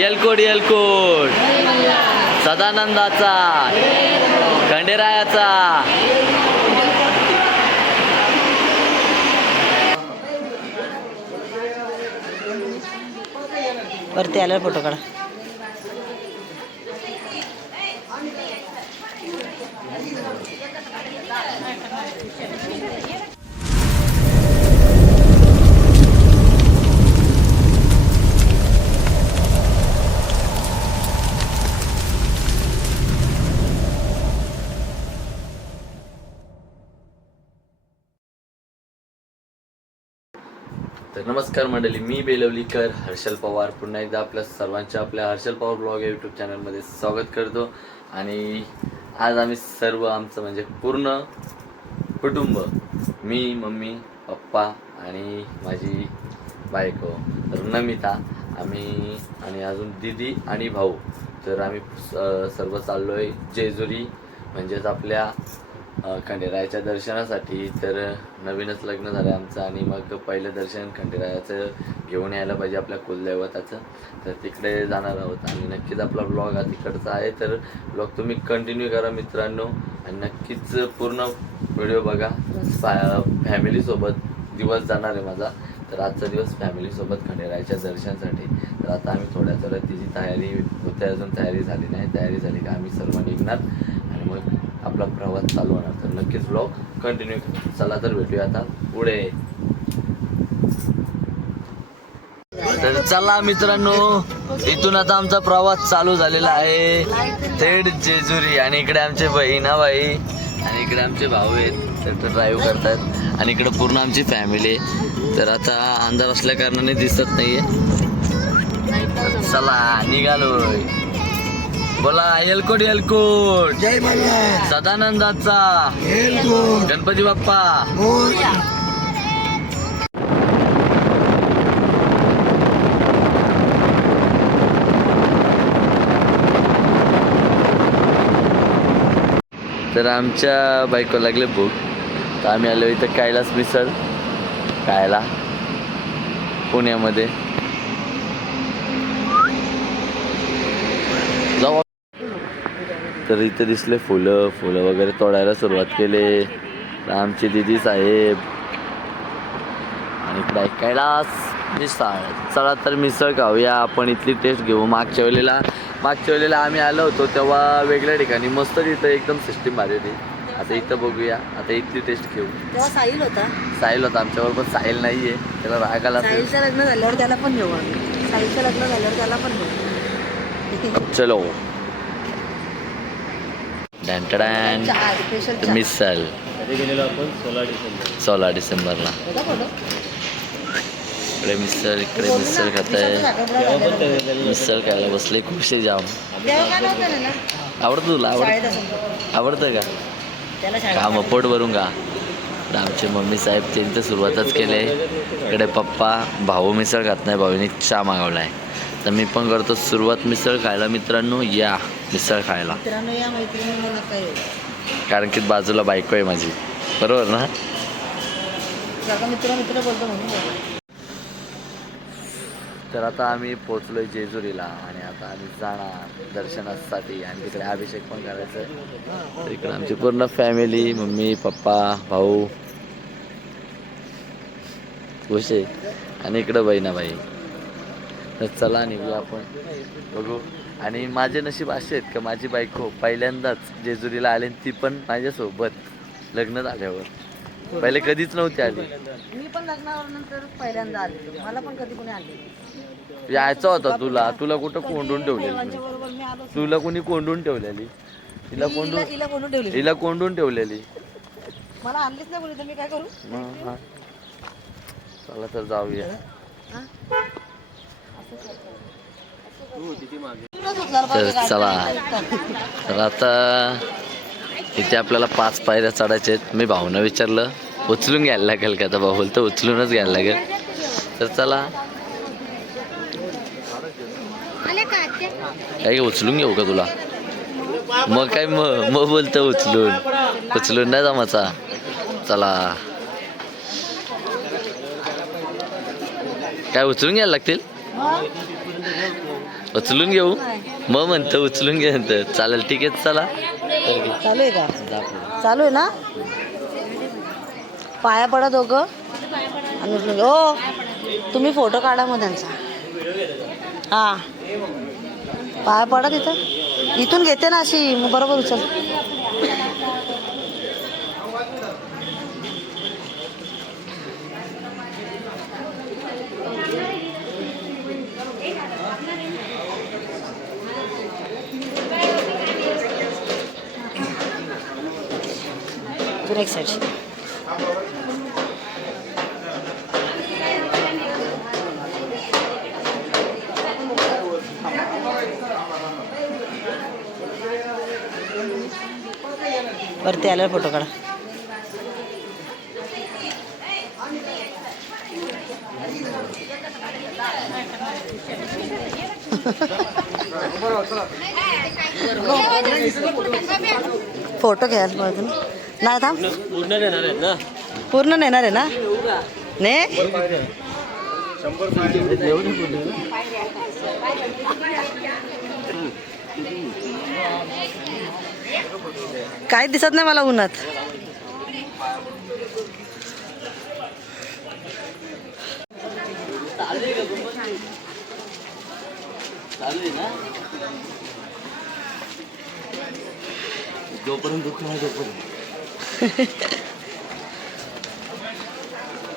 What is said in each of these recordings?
येलकोट येलकोट. सदानंदाचा. खंडेरायाचा. वरती आल्यावर फोटो काढा. तर नमस्कार मंडळी मी बेलवलीकर हर्षल पवार. पुन्हा एकदा आपल्या सर्वांच्या आपल्या हर्षल पवार ब्लॉग या यूट्यूब चॅनलमध्ये स्वागत करतो. आणि आज आम्ही सर्व आमचं म्हणजे पूर्ण कुटुंब मी मम्मी पप्पा आणि माझी बायको तर नमिता आम्ही आणि अजून दिदी आणि भाऊ. तर आम्ही स- सर्व चाललो आहे जेजुरी म्हणजेच आपल्या खंडेरायाच्या दर्शनासाठी तर नवीनच लग्न झालं आमचं आणि मग पहिलं दर्शन खंडेरायाचं घेऊन यायला पाहिजे आपल्या कुलदैवताचं. तर तिकडे जाणार आहोत आणि नक्कीच आपला ब्लॉग हा तिकडचा आहे. तर ब्लॉग तुम्ही कंटिन्यू करा मित्रांनो आणि नक्कीच पूर्ण व्हिडिओ बघा. फॅमिलीसोबत दिवस जाणार आहे माझा. तर आजचा दिवस फॅमिलीसोबत खंडेरायाच्या दर्शनासाठी. तर आता आम्ही थोड्या थोड्या तिची तयारी होते अजून तयारी झाली नाही. तयारी झाली का आम्ही सर्व निघणार. आपला प्रवास चालू होणार. तर नक्कीच ब्लॉग कंटिन्यू चला तर भेटूया आता पुढे. तर चला मित्रांनो इथून आता आमचा प्रवास चालू झालेला आहे. थेट जेजुरी आणि इकडे आमचे बहीण बाई आणि इकडे आमचे भाऊ आहेत. तर ते ड्राईव्ह करतात आणि इकडे पूर्ण आमची फॅमिली आहे तर आता अंधार असल्या कारणाने दिसत नाहीये. तर चला निघालोय. बोला एलकोट एलकोट जय सदानंदाचा. गणपती बाप्पा. तर आमच्या बायको लागले भूक. तर आम्ही आलो इथं कैलास मिसळ खायला पुण्यामध्ये जाऊ तर इथे दिसले फुलं फुलं वगैरे तोडायला सुरुवात केले. आमचे दिदी साहेब. आणि इकडे कैलास मिसळ. चला तर मिसळ खाऊया. आपण इथली टेस्ट घेऊ. मागच्या वेळेला मागच्या वेळेला आम्ही आलो होतो तेव्हा वेगळ्या ठिकाणी. मस्त तिथं एकदम सिस्टीम भारी होती. आता इथं बघूया. आता इथली टेस्ट घेऊ. तेव्हा साहिल होता. साहिल होता. आमच्यावर पण साहिल नाहीये. त्याला राग आला. साहिलचं लग्न झाल्यावर त्याला पण घेऊ आम्ही. साहिलचं लग्न झाल्यावर त्याला पण घेऊ. चलो. डॅन चहा स्पेशल मिसल सोळा डिसेंबरला इकडे मिसळ इकडे मिसळ खात आहे मिसळ खायला बसले खुशी जाम आवडतं तुला आवड आवडतं का काम पोट भरून का आमचे मम्मी साहेब त्यांनी तर सुरुवातच केले इकडे पप्पा भाऊ मिसळ खात नाही भाऊने चहा मागवला आहे तर मी पण करतो सुरुवात मिसळ खायला. मित्रांनो या मिसळ खायला. मित्रांनो या मैत्रिणी नका येऊ. कारण की बाजूला बायको आहे माझी. बरोबर ना? सगळं मित्र मित्र बोलतो म्हणून बोलतो. तर आता आम्ही पोचलोय जेजुरीला आणि आता आम्ही जाणार दर्शनासाठी आणि तिकडे अभिषेक पण करायचं तर इकडे आमची पूर्ण फॅमिली मम्मी पप्पा भाऊ. खुश आहे. आणि इकडं बहिणाबाई. तर चला निघूया आपण. बघू. आणि माझे नशीब असे आहेत का माझी बायको पहिल्यांदाच जेजुरीला आली ती पण माझ्यासोबत लग्न झाल्यावर. पहिले कधीच नव्हती आली. मी पण लग्नावर नंतर पहिल्यांदा आले. मला पण कधी कोणी आले यायचा होता तुला. तुला कुठं कोंडून ठेवलेली? तुला कोणी कोंडून ठेवलेली? तिला कोंडून हिला कोंडून ठेवलेली. मला आणलीच नाही बोलली तर मी काय करू. चला तर जाऊया? तर चला. तर आता इथे आपल्याला पाच पायऱ्या चढायच्या आहेत. मी भाऊनं विचारलं उचलून घ्यायला लागेल का? तर भाऊ बोलतो उचलूनच घ्यायला लागेल. तर चला. काय उचलून घेऊ का तुला? मग काय मग मग बोलतो उचलून. उचलून नाही जमाचा चला. काय उचलून घ्यायला लागतील? उचलून घेऊ? मग म्हणतो उचलून घे म्हणतं. चालेल ठीक आहे चला. चालू आहे का? चालू आहे ना? पाया पडा दोघं. आणि उचलून हो तुम्ही फोटो काढा मग त्यांचा. हा. पाया पडा तिथं. इथून घेते ना अशी मग बरोबर उचल. तू नेक्स्ट साईड वरती आल्यावर फोटो काढा फोटो घ्यायला पाहिजे. नाही थांब पूर्ण देणार आहेत ना. पूर्ण नेणार आहे ना? ने? काय दिसत नाही मला उन्हात? आहे जोपर्यंत दुःख नाही तोपर्यंत.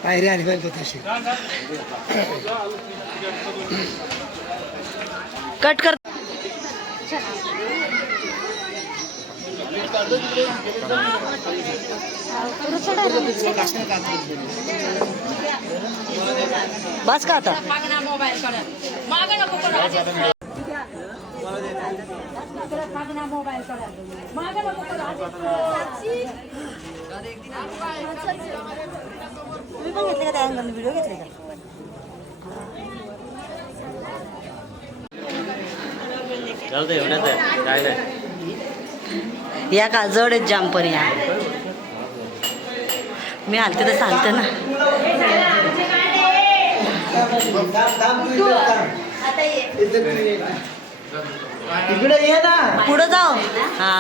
पायरी आणि पाहिजे तशी कट कर. बस का आता? तुम्ही पण घेतले का त्या अँगल व्हिडिओ घेतले का चालतं एवढ्याच आहे. काय नाही या का जड आहेत जामपण या. मी आलते तर सांगते ना. इकडे ये ना. पुढं जाऊ. हा.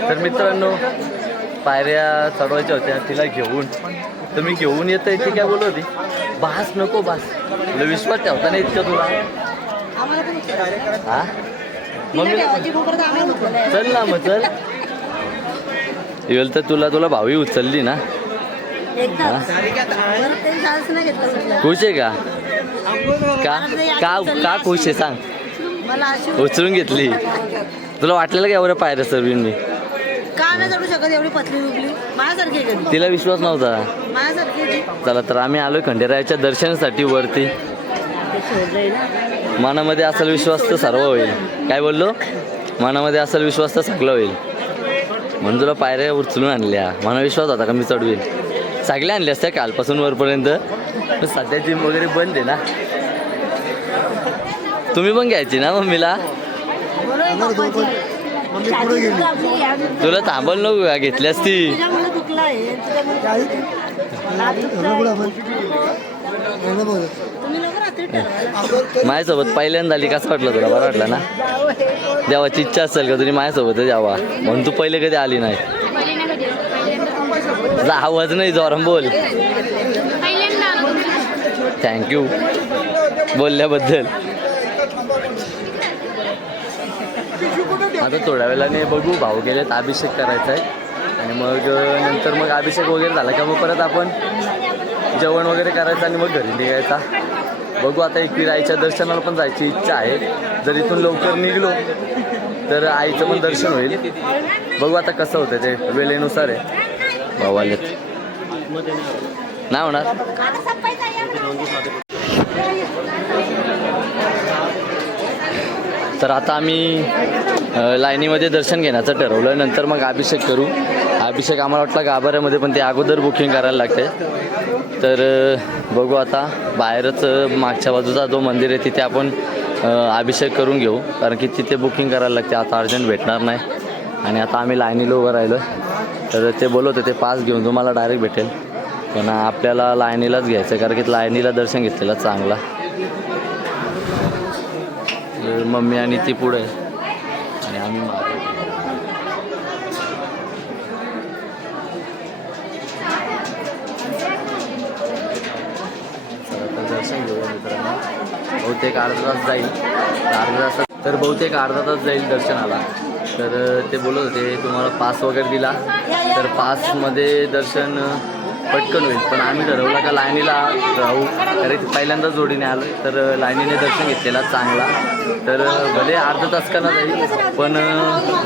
तर मित्रांनो पायऱ्या चढवायच्या होत्या तिला घेऊन. तर मी घेऊन येतोय ती काय बोलत होती? बास नको बास. तुला विश्वास ठेवता नाही इतकं तुला. आम्हाला पण उचल. हा? तिला मम्मी. चल ना मग चल. येईल तर तुला तुला भावी उचलली ना. खुश आहे का? का? का खुश आहे सांग. उचलून घेतली. तुला वाटलेलं का पायऱ्या सर्वीन मी? एवढी पतली उगली? माझ्यासारखी आहे कधी तिला विश्वास नव्हता. चला तर आम्ही आलोय खंडेरायाच्या दर्शनासाठी वरती. मनामध्ये असेल विश्वास तर सर्व होईल. काय बोललो? मनामध्ये असेल विश्वास तर सगळं होईल. म्हणून तुला पायऱ्या उचलून आणल्या. मला विश्वास होता का? मी चढवीन. सगळ्या आणल्या असत्या कालपासून वरपर्यंत. सध्या जिम वगैरे बंद आहे ना. तुम्ही पण घ्यायची ना मम्मीला? तुला थांबल नको का? घेतली असती. माझ्यासोबत पहिल्यांदा आली कसं वाटलं तुला? बरं वाटलं ना? देवाची इच्छा असेल का तुझी माझ्यासोबतच यावा म्हणून तू पहिले कधी आली नाही? तुझा आवाज नाही जोरम बोल. थँक्यू बोलल्याबद्दल. आता थोड्या वेळाने बघू भाऊ गेलेत अभिषेक करायचा आहे आणि मग नंतर मग अभिषेक वगैरे झाला का? मग परत आपण जेवण वगैरे करायचं आणि मग घरी निघायचा. बघू आता एकवीर आईच्या दर्शनाला पण जायची इच्छा आहे. जर इथून लवकर निघलो तर आईचं पण दर्शन होईल. बघू आता कसं होतं ते वेळेनुसार आहे. भाऊ नाही होणार. तर आता आम्ही लाईनीमध्ये दर्शन घेण्याचं ठरवलं नंतर मग अभिषेक करू. अभिषेक आम्हाला वाटला गाभाऱ्यामध्ये पण ते अगोदर बुकिंग करायला लागते. तर बघू आता बाहेरच मागच्या बाजूचा जो मंदिर आहे तिथे आपण अभिषेक करून घेऊ. कारण की तिथे बुकिंग करायला लागते. आता अर्जंट भेटणार नाही. आणि आता आम्ही लाईनीला उभं राहिलो. तर ते बोलत होते पास घेऊन तुम्हाला डायरेक्ट भेटेल. पण आपल्याला लाईनीलाच घ्यायचं आहे. कारण की लाईनीला दर्शन घेतलेलं चांगला. तर मम्मी आणि ती पुढे आहे आणि आम्ही मागे तर दर्शन घेऊया मित्रांनो बहुतेक अर्धा तास जाईल. अर्धा तास तर बहुतेक अर्धा तास जाईल दर्शनाला. तर ते बोलत होते तुम्हाला पास वगैरे दिला. तर पासमध्ये दर्शन पटकन होईल. पण आम्ही ठरवलं का लाईनीला राहू. अरे पहिल्यांदा जोडीने आलो. तर लाईनीने दर्शन घेतलेला चांगला. तर भले अर्धा तास का जाईल पण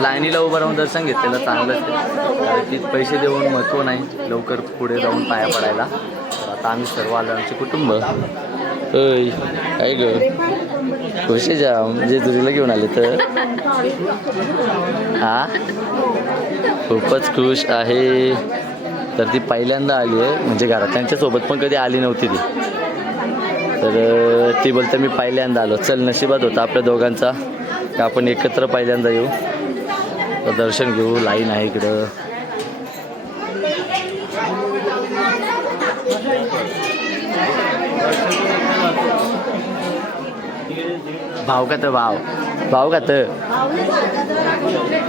लाईनीला उभं राहून दर्शन घेतलेलं चांगलंच की पैसे देऊन महत्त्व नाही लवकर पुढे जाऊन पाया पडायला. तर आता आम्ही सर्व आलो आमचे कुटुंब होय काय ग? खुश जा म्हणजे तुझीला घेऊन आले तर? हा? खूपच खुश आहे. तर ती पहिल्यांदा आली आहे. म्हणजे घरातल्यांच्या सोबत पण कधी आली नव्हती ती. तर ती बोलते मी पहिल्यांदा आलो. चल नशिबात होता आपल्या दोघांचा. का आपण एकत्र पहिल्यांदा येऊ. तर दर्शन घेऊ. लाईन आहे इकडं. भाव का तर भाव भाव का तर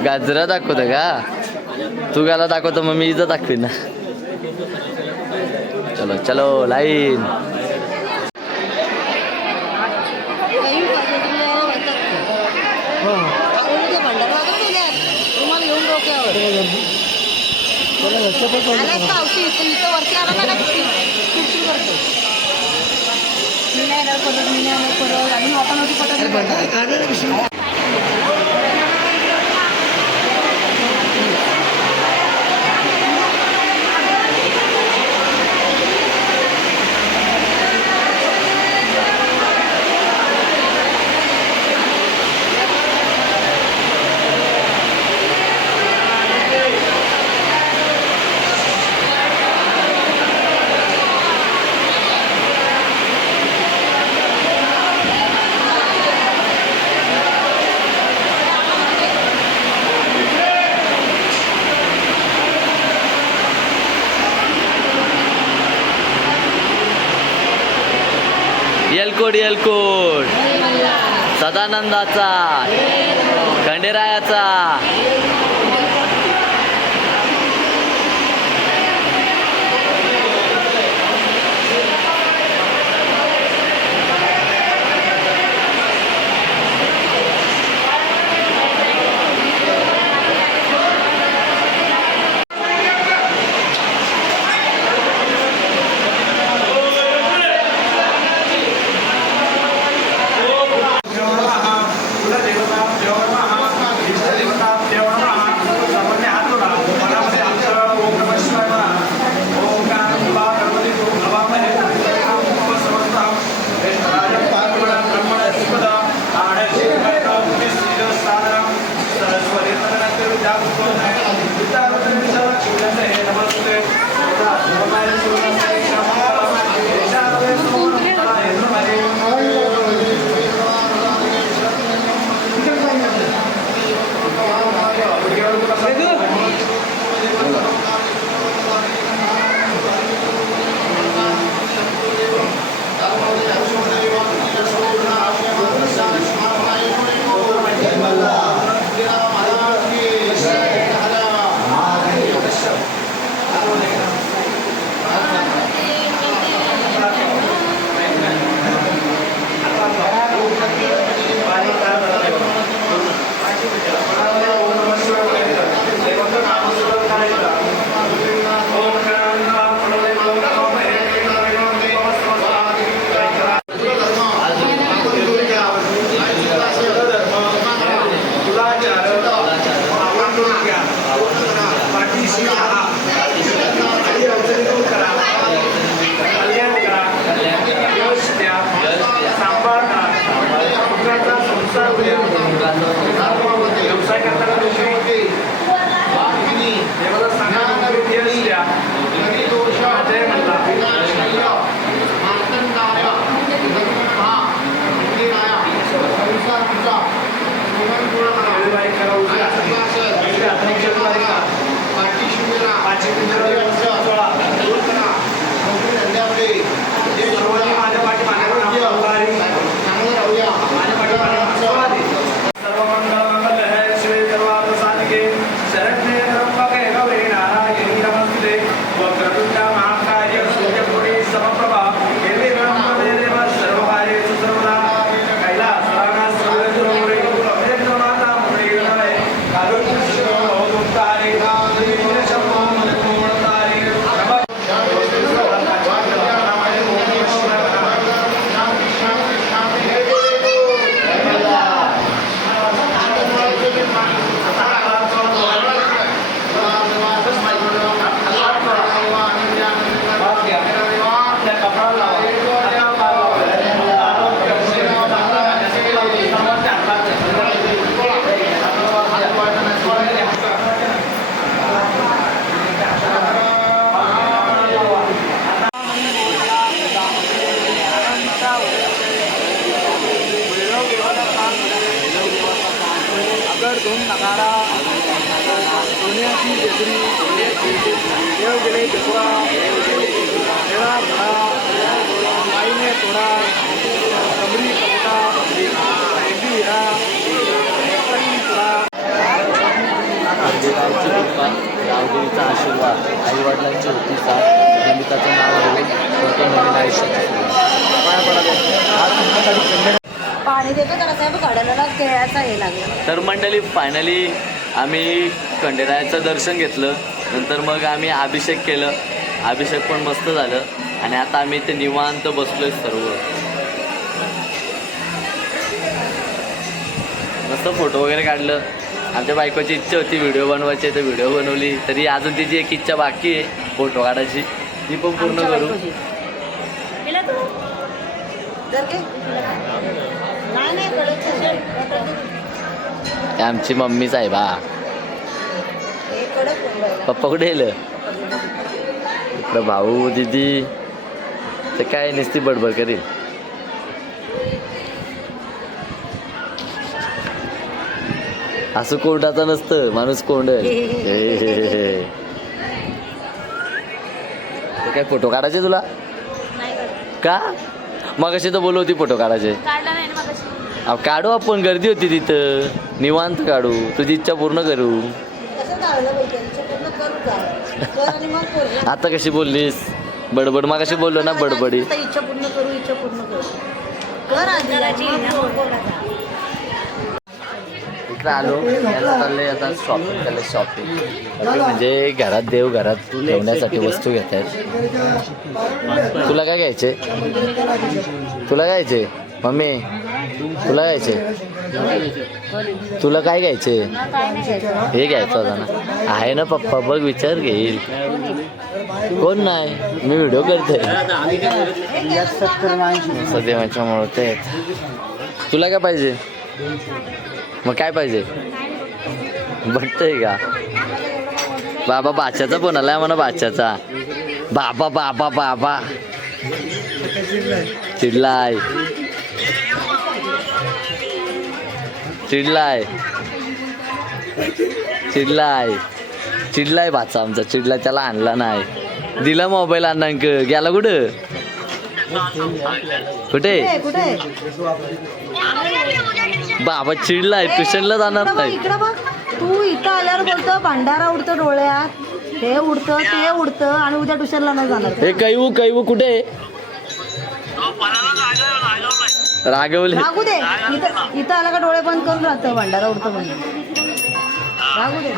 गाजरा दाखवतं का? तू गाला दाखवतो मग मी इथं दाखवीन ना. चलो चलो लाईन. आला येऊन डोक्यावर त्याला घरचं पण पाहिजे. आलाच का औषध इथं वरती आला ना चिडचिड करतो मी नाही येणार परत मी येलकोट एलकोड सदानंदाचा खंडेरायाचा. व्यवसाय करताना दुसरी होते देवाला सांगा व्यक्ती असल्या तरी दोष अजय म्हणला पाचशे पंधरा. सोळा दोन करा नोकरी धंद्यामध्ये जे सोळा खेळायचा हे लागला. तर मंडळी फायनली आम्ही खंडेरायाचं दर्शन घेतलं. नंतर मग आम्ही अभिषेक केलं. अभिषेक पण मस्त झालं. आणि आता आम्ही ते निवांत बसलोय सर्व. मस्त फोटो वगैरे काढलं. आमच्या बायकोची इच्छा होती व्हिडिओ बनवायची तर व्हिडिओ बनवली. तरी अजून तिची एक इच्छा बाकी आहे फोटो काढायची. ती पण पूर्ण करू. आमची मम्मीच आहे बा. पप्पा कुठे गेलं? इकडं भाऊ दिदी. ते काय नुसती बडबड करील. असं कोंडाचं नसतं माणूस कोंड काय फोटो काढायचे तुला? का? मग अशी तर बोलवती फोटो काढायचे. अहो काढू आपण गर्दी होती तिथं. निवांत काढू. तुझी इच्छा पूर्ण करू. कसं काढलं पाहिजे इच्छा पूर्ण करू का? कर आणि मग बोल. आता कशी बोललीस? बडबड मग कशी बोललो ना बडबडी. इच्छा पूर्ण करू इच्छा पूर्ण करू. कर आधी मग बोल. इकडे आलो. आता शॉपिंग केलं शॉपिंग शॉपिंग म्हणजे घरात देव घरात ठेवण्यासाठी वस्तू घेत आहेत. तुला काय घ्यायचे? तुला काय घ्यायचे? मम्मी तुला घ्यायचे? तुला काय घ्यायचे? हे घ्यायचं होता ना. आहे ना पप्पा बघ विचार घेईल. कोण नाही? मी व्हिडिओ करते माझ्यामुळे मुळते तुला काय पाहिजे? मग काय पाहिजे? बघतोय का? बाबा बाच्याचा फोन आलाय म्हणा बाच्याचा. बाबा बाबा बाबा. चिडलाय. चिडलाय. चिडलाय. चिडलाय भाचा आमचा. चिडलाय त्याला आणला नाही. दिला मोबाईल अण्णांक गेला कुठं? कुठे? बाबा चिडलाय. ट्युशनला जाणार नाही. तू इथं आल्यावर बोलतो भांडारा उडतं डोळ्यात. हे उडतं ते उडतं आणि उद्या ट्युशनला नाही जाणार. हे कैवू कैवू कुठे? रागवले. रागू दे. इथं इथं आला का डोळे बंद करून राहतं भांडारा उडतं म्हणून. रागू दे.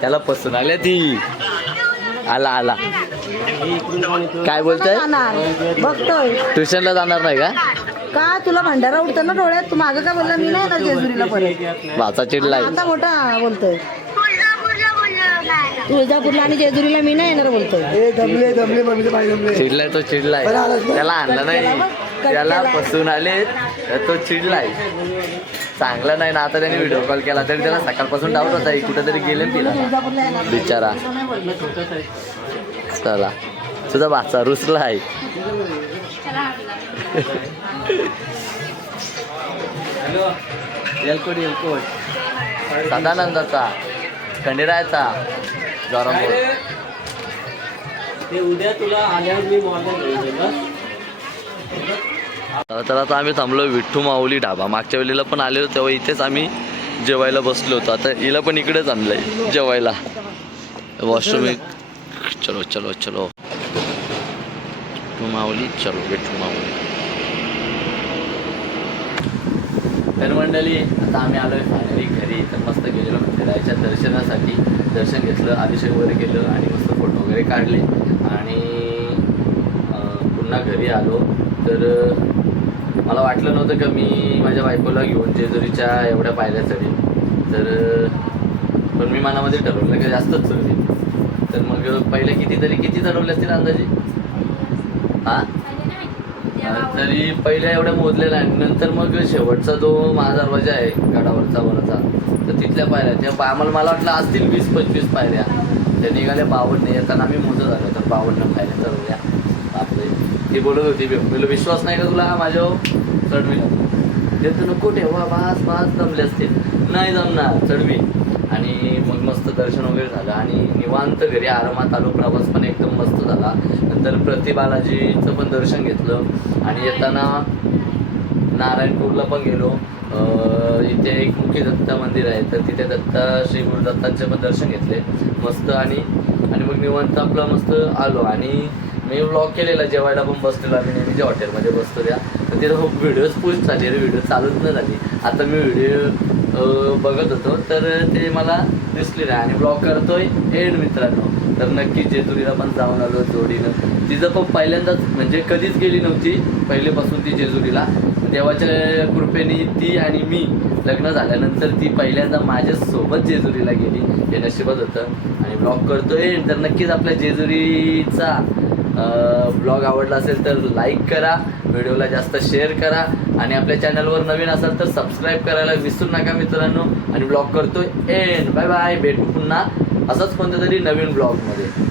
त्याला पसून आल्या ती. आला आला. काय बोलताय? जाणार? बघतोय. ट्युशनला जाणार नाही का? का? तुला भांडारा उडतं ना डोळ्यात? तू मागं काय बोलला? मी नाही येणार जेजुरीला परत. भाचा चिडलाय. आता मोठा बोलतोय. तुळजापूरला आणि जेजुरीला मी नाही येणार बोलतोय. हे चिडलाय तो चिडलाय. त्याला आणला नाही. त्याला पसून आले तर तो चिडलाय. चांगला नाही ना आता त्याने व्हिडिओ कॉल केला तरी त्याला सकाळपासून डाऊट होता कुठेतरी गेले तिला. बिचारा. चला. तुझा भाचा रुसला आहे एलकोट एलकोट सदानंदाचा खंडेरायाचा जोरामोर. ते उद्या तुला आल्यावर मी मॉर्निंग तर आता आम्ही थांबलो विठ्ठू माऊली ढाबा. मागच्या वेळेला पण आलेलो तेव्हा इथेच आम्ही जेवायला बसलो होतो. आता हिला पण इकडेच आणलंय जेवायला. वॉशरूम एक. चलो चलो चलो. विठ्ठू माऊली चलो विठ्ठू माऊली. तर मंडळी आता आम्ही आलोय फायनली घरी. तर मस्त गेलेलो मंदिराच्या दर्शनासाठी. दर्शन घेतलं अभिषेक वगैरे केलं आणि मस्त फोटो वगैरे काढले. आणि पुन्हा घरी आलो. तर मला वाटलं नव्हतं का मी माझ्या बायकोला घेऊन जेजुरीच्या एवढ्या पायऱ्या चढेन तर पण मी मनामध्ये ठरवलं की जास्तच चढेन तर मग पहिले कितीतरी किती चढवले असतील अंदाजे? हां? तरी पहिल्या एवढ्या मोजलेल्या आहे नंतर मग शेवटचा जो महादरवाजा आहे गडावरचा वरचा तर तिथल्या पायऱ्या त्या आम्हाला मला वाटलं असतील वीस पंचवीस पायऱ्या. त्या निघाल्या बावन्न येताना आम्ही मोजत आलो तर बावन्न पायऱ्या चढवल्या. आपले ती बोलत होती तुला विश्वास नाही का तुला? माझ्या चढवीला ते तर नको ठेवा बास बास जमले असते. नाही जमणार चढवी. आणि मग मस्त दर्शन वगैरे झालं आणि निवांत घरी आरामात आलो प्रवास पण एकदम मस्त झाला. नंतर प्रति बालाजीचं पण दर्शन घेतलं आणि येताना नारायणपूरला पण गेलो. इथे एक मुखी दत्त मंदिर आहे तर तिथे दत्ता श्री गुरुदत्तांचे पण दर्शन घेतले. मस्त आणि आणि मग निवांत आपलं मस्त आलो आणि मी व्लॉग केलेला जेवायला पण बसलेला मी नेहमी ज्या हॉटेलमध्ये बसतो त्या. तर तिथं खूप व्हिडिओज पोस्ट झाले रे व्हिडिओ चालूच नाही झाली. आता मी व्हिडिओ बघत होतो तर ते मला दिसले नाही. आणि ब्लॉग करतोय एड मित्रांनो. तर नक्की जेजुरीला पण जाऊन आलो जोडीनं. तिचं पण पहिल्यांदाच म्हणजे कधीच गेली नव्हती पहिलेपासून ती जेजुरीला. देवाच्या कृपेने ती आणि मी लग्न झाल्यानंतर ती पहिल्यांदा माझ्यासोबत जेजुरीला गेली हे नशिबात होतं. आणि ब्लॉग करतोय तर नक्कीच आपल्या जेजुरीचा ब्लॉग आवडला असेल तर लाईक करा व्हिडिओला जास्त शेअर करा आणि आपल्या चॅनलवर नवीन असाल तर सबस्क्राईब करायला विसरू नका मित्रांनो. आणि ब्लॉग करतोय. एन बाय बाय भेटू पुन्हा असंच कोणत्या तरी नवीन ब्लॉगमध्ये